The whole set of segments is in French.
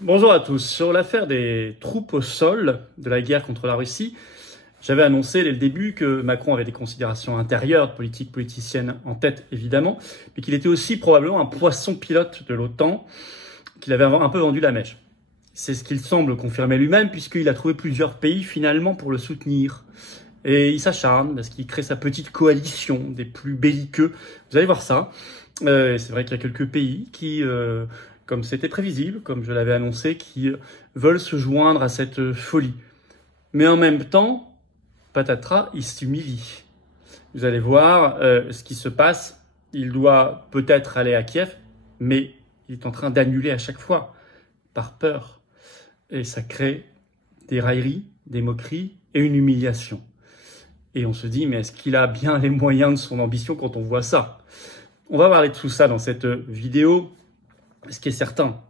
Bonjour à tous. Sur l'affaire des troupes au sol de la guerre contre la Russie, j'avais annoncé dès le début que Macron avait des considérations intérieures, politiciennes en tête évidemment, mais qu'il était aussi probablement un poisson pilote de l'OTAN, qu'il avait un peu vendu la mèche. C'est ce qu'il semble confirmer lui-même puisqu'il a trouvé plusieurs pays finalement pour le soutenir. Et il s'acharne parce qu'il crée sa petite coalition des plus belliqueux. Vous allez voir ça. C'est vrai qu'il y a quelques pays qui, comme c'était prévisible, comme je l'avais annoncé, qui veulent se joindre à cette folie. Mais en même temps, patatras, il s'humilie. Vous allez voir ce qui se passe. Il doit peut-être aller à Kiev, mais il est en train d'annuler à chaque fois, par peur. Et ça crée des railleries, des moqueries et une humiliation. Et on se dit, mais est-ce qu'il a bien les moyens de son ambition quand on voit ça? On va parler de tout ça dans cette vidéo. Ce qui est certain,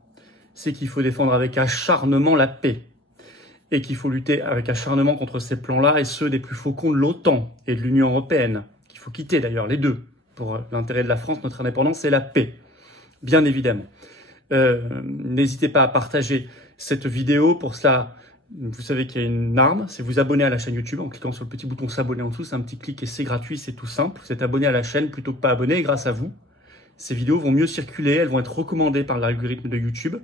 c'est qu'il faut défendre avec acharnement la paix. Et qu'il faut lutter avec acharnement contre ces plans-là et ceux des plus faucons de l'OTAN et de l'Union européenne. Qu'il faut quitter d'ailleurs, les deux, pour l'intérêt de la France, notre indépendance et la paix. Bien évidemment. N'hésitez pas à partager cette vidéo. Pour cela, vous savez qu'il y a une arme, c'est vous abonner à la chaîne YouTube en cliquant sur le petit bouton s'abonner en dessous. C'est un petit clic et c'est gratuit, c'est tout simple. Vous êtes abonné à la chaîne plutôt que pas abonné et grâce à vous, ces vidéos vont mieux circuler, elles vont être recommandées par l'algorithme de YouTube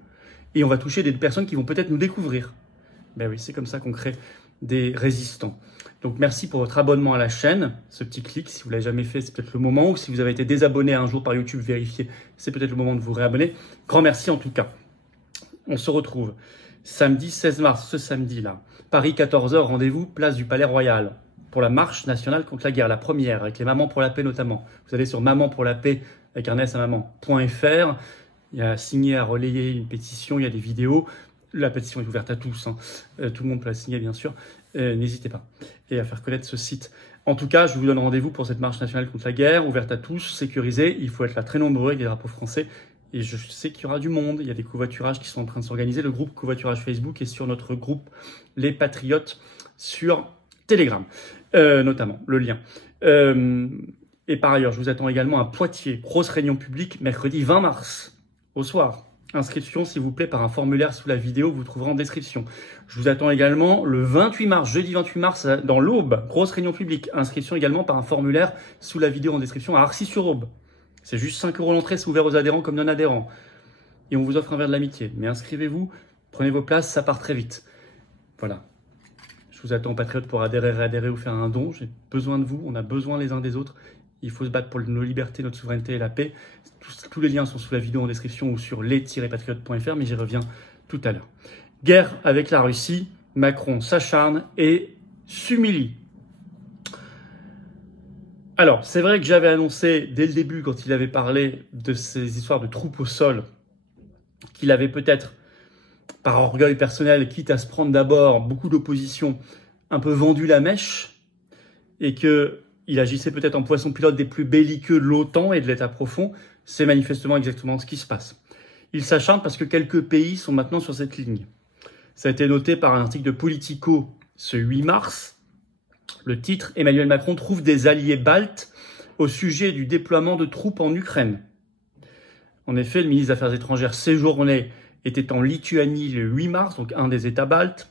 et on va toucher des personnes qui vont peut-être nous découvrir. Ben oui, c'est comme ça qu'on crée des résistants. Donc merci pour votre abonnement à la chaîne, ce petit clic, si vous ne l'avez jamais fait, c'est peut-être le moment, ou si vous avez été désabonné un jour par YouTube, vérifiez, c'est peut-être le moment de vous réabonner. Grand merci en tout cas. On se retrouve samedi 16 mars, ce samedi-là, Paris 14h, rendez-vous, place du Palais Royal, pour la marche nationale contre la guerre, la première, avec les Mamans pour la paix notamment. Vous allez sur Maman pour la paix, avec un S à maman.fr, il y a signé à relayer une pétition, il y a des vidéos. La pétition est ouverte à tous, hein. Tout le monde peut la signer bien sûr, n'hésitez pas, et à faire connaître ce site. En tout cas, je vous donne rendez-vous pour cette marche nationale contre la guerre, ouverte à tous, sécurisée, il faut être là très nombreux avec des drapeaux français, et je sais qu'il y aura du monde, il y a des covoiturages qui sont en train de s'organiser, le groupe covoiturage Facebook est sur notre groupe Les Patriotes sur Telegram, notamment, le lien. Et par ailleurs, je vous attends également à Poitiers, grosse réunion publique, mercredi 20 mars, au soir. Inscription, s'il vous plaît, par un formulaire sous la vidéo, vous trouverez en description. Je vous attends également le 28 mars, jeudi 28 mars, dans l'Aube, grosse réunion publique. Inscription également par un formulaire sous la vidéo en description à Arcis-sur-Aube. C'est juste 5 € l'entrée, c'est ouvert aux adhérents comme non-adhérents. Et on vous offre un verre de l'amitié. Mais inscrivez-vous, prenez vos places, ça part très vite. Voilà. Je vous attends, patriotes, pour adhérer ou faire un don. J'ai besoin de vous, on a besoin les uns des autres. Il faut se battre pour nos libertés, notre souveraineté et la paix. Tous les liens sont sous la vidéo en description ou sur les-patriotes.fr, mais j'y reviens tout à l'heure. Guerre avec la Russie, Macron s'acharne et s'humilie. Alors, c'est vrai que j'avais annoncé dès le début, quand il avait parlé de ces histoires de troupes au sol, qu'il avait peut-être, par orgueil personnel, quitte à se prendre d'abord beaucoup d'opposition, un peu vendu la mèche, et qu'il agissait peut-être en poisson pilote des plus belliqueux de l'OTAN et de l'État profond. C'est manifestement exactement ce qui se passe. Il s'acharne parce que quelques pays sont maintenant sur cette ligne. Ça a été noté par un article de Politico ce 8 mars. Le titre, Emmanuel Macron trouve des alliés baltes au sujet du déploiement de troupes en Ukraine. En effet, le ministre des Affaires étrangères séjourné était en Lituanie le 8 mars, donc un des États baltes.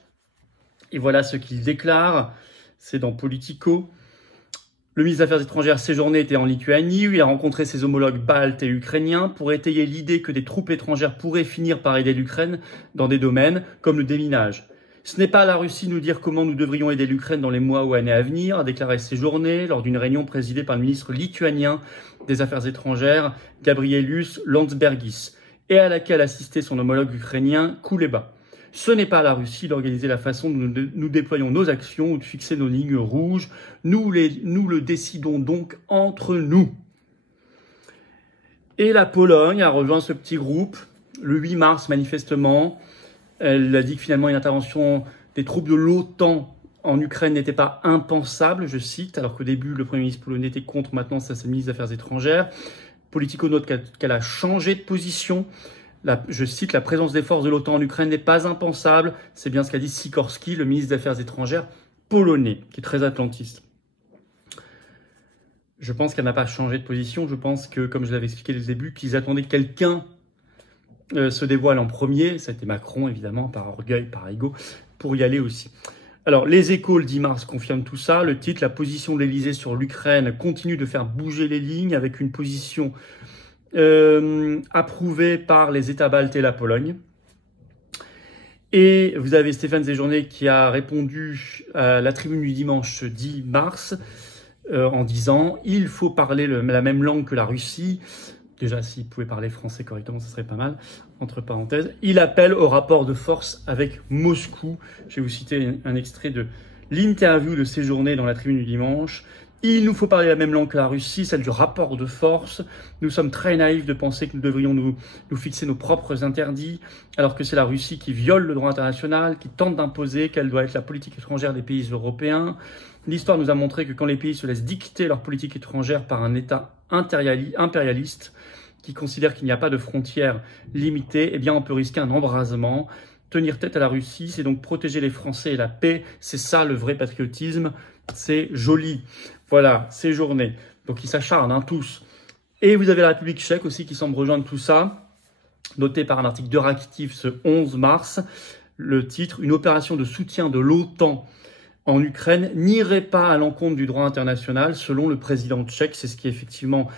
Et voilà ce qu'il déclare, c'est dans Politico. Le ministre des Affaires étrangères séjourné était en Lituanie, où il a rencontré ses homologues baltes et ukrainiens pour étayer l'idée que des troupes étrangères pourraient finir par aider l'Ukraine dans des domaines comme le déminage. Ce n'est pas à la Russie de nous dire comment nous devrions aider l'Ukraine dans les mois ou années à venir, a déclaré Séjourné lors d'une réunion présidée par le ministre lituanien des Affaires étrangères, Gabrielius Landsbergis, et à laquelle assistait son homologue ukrainien, Kuleba. Ce n'est pas à la Russie d'organiser la façon dont nous déployons nos actions ou de fixer nos lignes rouges. Nous le décidons donc entre nous. Et la Pologne a rejoint ce petit groupe le 8 mars manifestement. Elle a dit que finalement une intervention des troupes de l'OTAN en Ukraine n'était pas impensable, je cite, alors qu'au début le Premier ministre polonais était contre, maintenant c'est le ministre des Affaires étrangères. Politico note qu'elle a changé de position. Je cite, la présence des forces de l'OTAN en Ukraine n'est pas impensable. C'est bien ce qu'a dit Sikorski, le ministre des Affaires étrangères polonais, qui est très atlantiste. Je pense qu'elle n'a pas changé de position. Je pense que, comme je l'avais expliqué dès le début, qu'ils attendaient quelqu'un se dévoile en premier. Ça a été Macron, évidemment, par orgueil, par ego, pour y aller aussi. Alors, les Échos, le 10 mars, confirment tout ça. Le titre, la position de l'Élysée sur l'Ukraine continue de faire bouger les lignes avec une position approuvée par les États baltes et la Pologne. Et vous avez Stéphane Séjourné qui a répondu à la Tribune du dimanche 10 mars en disant « Il faut parler la même langue que la Russie ». Déjà, s'il pouvait parler français correctement, ce serait pas mal, entre parenthèses. Il appelle au rapport de force avec Moscou. Je vais vous citer un extrait de l'interview de Séjourné dans la Tribune du dimanche. Il nous faut parler la même langue que la Russie, celle du rapport de force. Nous sommes très naïfs de penser que nous devrions nous fixer nos propres interdits, alors que c'est la Russie qui viole le droit international, qui tente d'imposer quelle doit être la politique étrangère des pays européens. L'histoire nous a montré que quand les pays se laissent dicter leur politique étrangère par un État impérialiste, qui considère qu'il n'y a pas de frontières limitées, eh bien on peut risquer un embrasement. Tenir tête à la Russie, c'est donc protéger les Français et la paix. C'est ça le vrai patriotisme. C'est joli. Voilà, Séjourné. Donc ils s'acharnent, tous. Et vous avez la République tchèque aussi qui semble rejoindre tout ça. Noté par un article d'Euractiv ce 11 mars. Le titre, une opération de soutien de l'OTAN en Ukraine n'irait pas à l'encontre du droit international, selon le président tchèque. C'est ce qui effectivement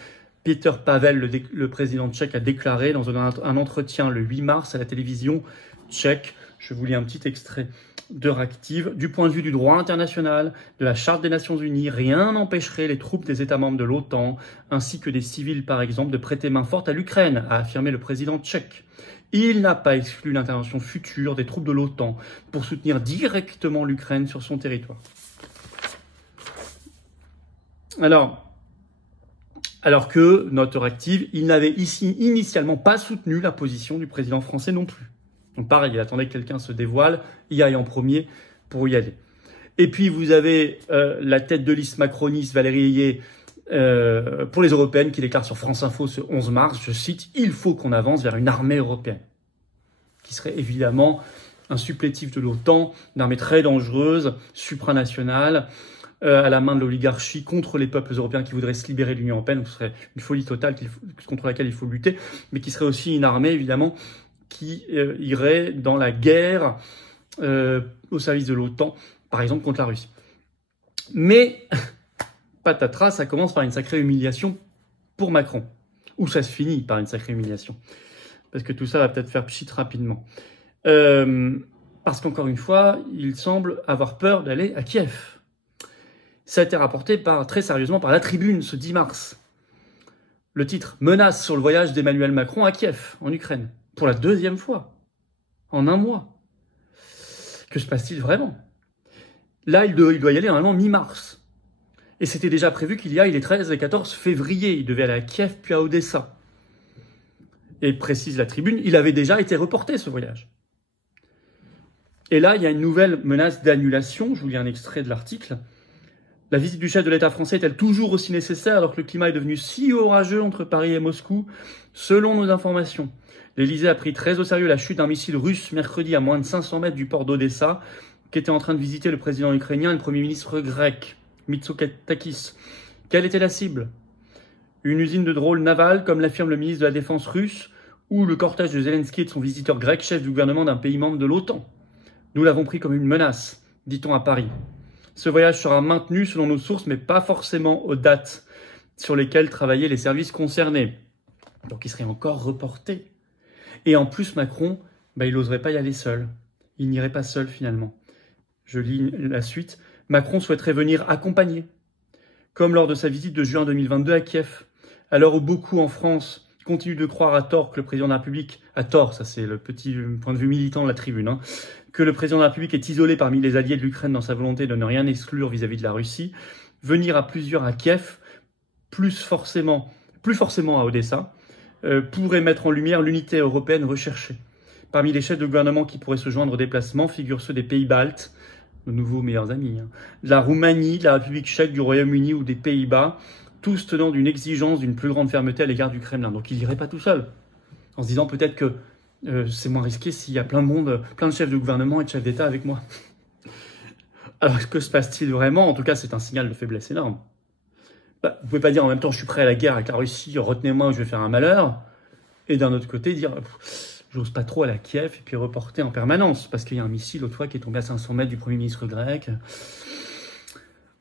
Peter Pavel, le président tchèque, a déclaré dans un entretien le 8 mars à la télévision tchèque. Je vous lis un petit extrait d'Euractiv. Du point de vue du droit international, de la Charte des Nations Unies, rien n'empêcherait les troupes des États membres de l'OTAN, ainsi que des civils par exemple, de prêter main forte à l'Ukraine, a affirmé le président tchèque. Il n'a pas exclu l'intervention future des troupes de l'OTAN pour soutenir directement l'Ukraine sur son territoire. Alors que, note Euractiv, il n'avait ici initialement pas soutenu la position du président français non plus. Donc pareil, il attendait que quelqu'un se dévoile, y aille en premier pour y aller. Et puis vous avez la tête de liste macroniste Valérie Ayé pour les européennes qui déclare sur France Info ce 11 mars, je cite, « Il faut qu'on avance vers une armée européenne », qui serait évidemment un supplétif de l'OTAN, une armée très dangereuse, supranationale, à la main de l'oligarchie contre les peuples européens qui voudraient se libérer de l'Union européenne. Ce serait une folie totale contre laquelle il faut lutter, mais qui serait aussi une armée, évidemment, qui irait dans la guerre au service de l'OTAN, par exemple contre la Russie. Mais, patatras, ça commence par une sacrée humiliation pour Macron. Ou ça se finit par une sacrée humiliation. Parce que tout ça va peut-être faire pchit rapidement. Parce qu'encore une fois, il semble avoir peur d'aller à Kiev. Ça a été rapporté très sérieusement par la Tribune ce 10 mars. Le titre « Menace sur le voyage d'Emmanuel Macron à Kiev, en Ukraine ». Pour la deuxième fois, en un mois. Que se passe-t-il vraiment? Là, il doit y aller normalement mi-mars. Et c'était déjà prévu qu'il y aille les 13 et 14 février. Il devait aller à Kiev puis à Odessa. Et précise la Tribune, il avait déjà été reporté ce voyage. Et là, il y a une nouvelle menace d'annulation. Je vous lis un extrait de l'article. La visite du chef de l'État français est-elle toujours aussi nécessaire alors que le climat est devenu si orageux entre Paris et Moscou? Selon nos informations, l'Élysée a pris très au sérieux la chute d'un missile russe mercredi à moins de 500 mètres du port d'Odessa, qu'était en train de visiter le président ukrainien et le Premier ministre grec, Mitsotakis. Quelle était la cible? Une usine de drôles navals, comme l'affirme le ministre de la Défense russe, ou le cortège de Zelensky et de son visiteur grec, chef du gouvernement d'un pays membre de l'OTAN. Nous l'avons pris comme une menace, dit-on à Paris. Ce voyage sera maintenu selon nos sources, mais pas forcément aux dates sur lesquelles travaillaient les services concernés. Donc il serait encore reporté. Et en plus, Macron, il n'oserait pas y aller seul. Il n'irait pas seul finalement. Je lis la suite. Macron souhaiterait venir accompagner, comme lors de sa visite de juin 2022 à Kiev. À l'heure où beaucoup en France continuent de croire à tort que le président de la République, à tort, ça c'est le petit point de vue militant de la Tribune, que le président de la République est isolé parmi les alliés de l'Ukraine dans sa volonté de ne rien exclure vis-à-vis de la Russie, venir à plusieurs à Kiev, plus forcément à Odessa, pourrait mettre en lumière l'unité européenne recherchée. Parmi les chefs de gouvernement qui pourraient se joindre au déplacement figurent ceux des pays baltes, nos nouveaux meilleurs amis, de la Roumanie, de la République tchèque, du Royaume-Uni ou des Pays-Bas, tous tenant d'une exigence d'une plus grande fermeté à l'égard du Kremlin. Donc il n'irait pas tout seul, en se disant peut-être que c'est moins risqué s'il y a plein de monde, plein de chefs de gouvernement et de chefs d'État avec moi. Alors que se passe-t-il vraiment? En tout cas, c'est un signal de faiblesse énorme. Vous pouvez pas dire en même temps je suis prêt à la guerre avec la Russie, retenez-moi ou je vais faire un malheur, et d'un autre côté dire j'ose pas trop aller à Kiev et puis reporter en permanence, parce qu'il y a un missile l'autre fois qui est tombé à 500 mètres du Premier ministre grec.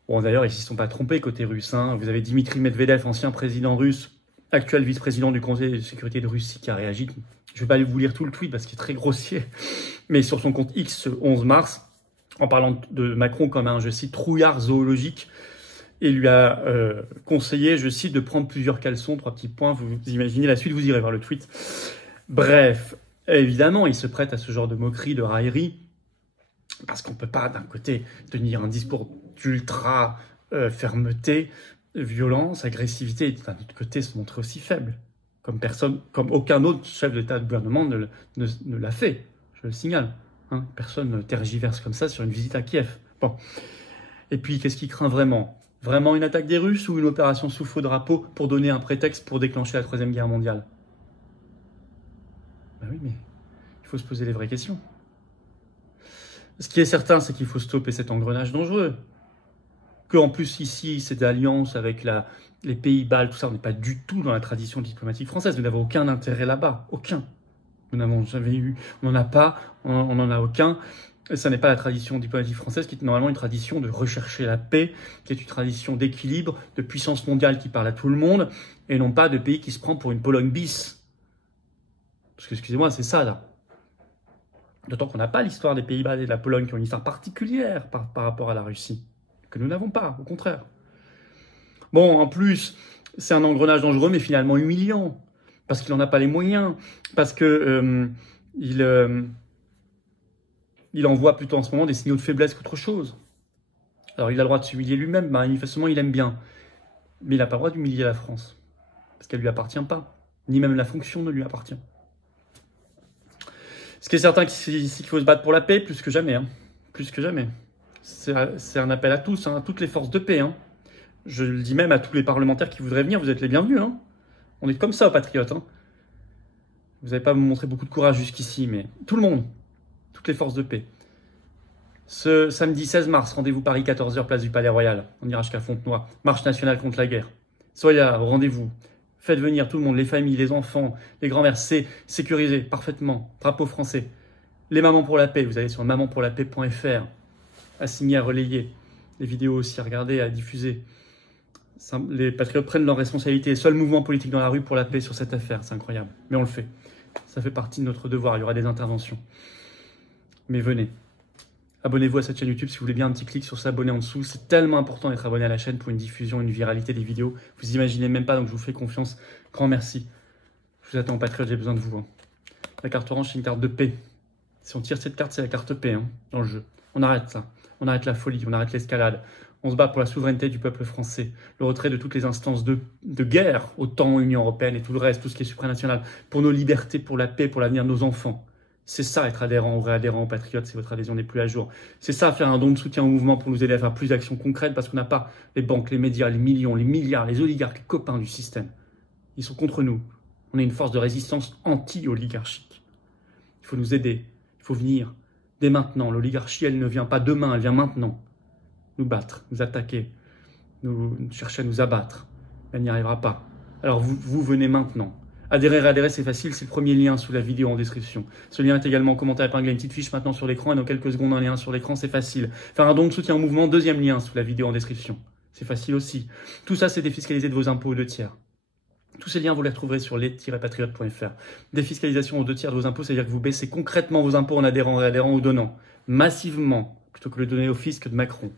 Bon, d'ailleurs, ils s'y sont pas trompés côté russe. Hein. Vous avez Dimitri Medvedev, ancien président russe, actuel vice-président du Conseil de sécurité de Russie, qui a réagi. Je vais pas vous lire tout le tweet parce qu'il est très grossier, mais sur son compte X, ce 11 mars, en parlant de Macron comme un, je cite, trouillard zoologique, et lui a conseillé, je cite, de prendre plusieurs caleçons, 3 petits points. Vous imaginez la suite, vous irez voir le tweet. Bref, évidemment, il se prête à ce genre de moquerie, de raillerie, parce qu'on ne peut pas, d'un côté, tenir un discours d'ultra fermeté, violence, agressivité, et d'un autre côté, se montrer aussi faible, comme aucun autre chef d'État de gouvernement ne l'a fait, je le signale. Hein, personne ne tergiverse comme ça sur une visite à Kiev. Bon. Et puis, qu'est-ce qu'il craint vraiment ? Vraiment une attaque des Russes ou une opération sous faux drapeau pour donner un prétexte pour déclencher la Troisième Guerre mondiale ? Ben oui, mais il faut se poser les vraies questions. Ce qui est certain, c'est qu'il faut stopper cet engrenage dangereux. Qu'en plus, ici, cette alliance avec les pays baltes, tout ça, on n'est pas du tout dans la tradition diplomatique française. Nous n'avons aucun intérêt là-bas. Aucun. Nous n'avons jamais eu. On n'en a pas. On n'en a aucun. Ça n'est pas la tradition diplomatique française, qui est normalement une tradition de rechercher la paix, qui est une tradition d'équilibre, de puissance mondiale qui parle à tout le monde, et non pas de pays qui se prend pour une Pologne bis. Parce que, excusez-moi, c'est ça, là. D'autant qu'on n'a pas l'histoire des Pays-Bas et de la Pologne qui ont une histoire particulière par rapport à la Russie, que nous n'avons pas, au contraire. Bon, en plus, c'est un engrenage dangereux, mais finalement humiliant, parce qu'il n'en a pas les moyens, parce que il envoie plutôt en ce moment des signaux de faiblesse qu'autre chose. Alors il a le droit de s'humilier lui-même, manifestement il aime bien, mais il n'a pas le droit d'humilier la France, parce qu'elle ne lui appartient pas, ni même la fonction ne lui appartient. Ce qui est certain, c'est qu'il faut se battre pour la paix, plus que jamais. Hein. Plus que jamais. C'est un appel à tous, hein, à toutes les forces de paix. Hein. Je le dis même à tous les parlementaires qui voudraient venir, vous êtes les bienvenus. Hein. On est comme ça aux patriotes. Hein. Vous n'avez pas montré beaucoup de courage jusqu'ici, mais tout le monde, toutes les forces de paix. Ce samedi 16 mars, rendez-vous Paris, 14h, place du Palais Royal. On ira jusqu'à Fontenoy. Marche nationale contre la guerre. Soyez là, au rendez-vous. Faites venir tout le monde, les familles, les enfants, les grands-mères, c'est sécurisé parfaitement. Drapeau français. Les mamans pour la paix, vous allez sur mamanpourlapaix.fr. À signer, à relayer. Les vidéos aussi à regarder, à diffuser. Les patriotes prennent leurs responsabilités. Seul mouvement politique dans la rue pour la paix sur cette affaire. C'est incroyable. Mais on le fait. Ça fait partie de notre devoir. Il y aura des interventions. Mais venez. Abonnez-vous à cette chaîne YouTube si vous voulez bien un petit clic sur s'abonner en dessous. C'est tellement important d'être abonné à la chaîne pour une diffusion, une viralité des vidéos. Vous imaginez même pas, donc je vous fais confiance. Grand merci. Je vous attends, patriotes, j'ai besoin de vous. Hein. La carte orange, c'est une carte de paix. Si on tire cette carte, c'est la carte paix hein, dans le jeu. On arrête ça. On arrête la folie, on arrête l'escalade. On se bat pour la souveraineté du peuple français. Le retrait de toutes les instances de guerre, autant Union européenne et tout le reste, tout ce qui est supranational. Pour nos libertés, pour la paix, pour l'avenir de nos enfants. C'est ça, être adhérent ou réadhérent aux patriotes, si votre adhésion n'est plus à jour. C'est ça, faire un don de soutien au mouvement pour nous aider à faire plus d'actions concrètes, parce qu'on n'a pas les banques, les médias, les millions, les milliards, les oligarques, les copains du système. Ils sont contre nous. On est une force de résistance anti-oligarchique. Il faut nous aider. Il faut venir. Dès maintenant. L'oligarchie, elle ne vient pas demain, elle vient maintenant. Nous battre, nous attaquer, nous chercher à nous abattre. Elle n'y arrivera pas. Alors vous venez maintenant. Adhérer, c'est facile, c'est le premier lien sous la vidéo en description. Ce lien est également commenté épinglé, une petite fiche maintenant sur l'écran, et dans quelques secondes un lien sur l'écran, c'est facile. Faire un don de soutien au mouvement, deuxième lien sous la vidéo en description. C'est facile aussi. Tout ça, c'est défiscaliser de vos impôts aux 2 tiers. Tous ces liens, vous les retrouverez sur les-patriotes.fr. Défiscalisation aux 2 tiers de vos impôts, c'est-à-dire que vous baissez concrètement vos impôts en adhérant, réadhérant ou donnant. Massivement, plutôt que de le donner au fisc de Macron.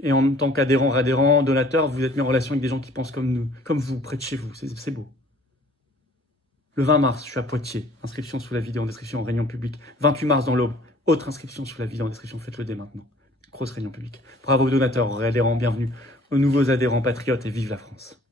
Et en tant qu'adhérent, réadhérant, donateur, vous êtes mis en relation avec des gens qui pensent comme nous, comme vous, près de chez vous. C'est beau. Le 20 mars, je suis à Poitiers. Inscription sous la vidéo en description en réunion publique. 28 mars dans l'Aube. Autre inscription sous la vidéo en description. Faites-le dès maintenant. Grosse réunion publique. Bravo aux donateurs, aux réadhérents, bienvenue aux nouveaux adhérents patriotes et vive la France.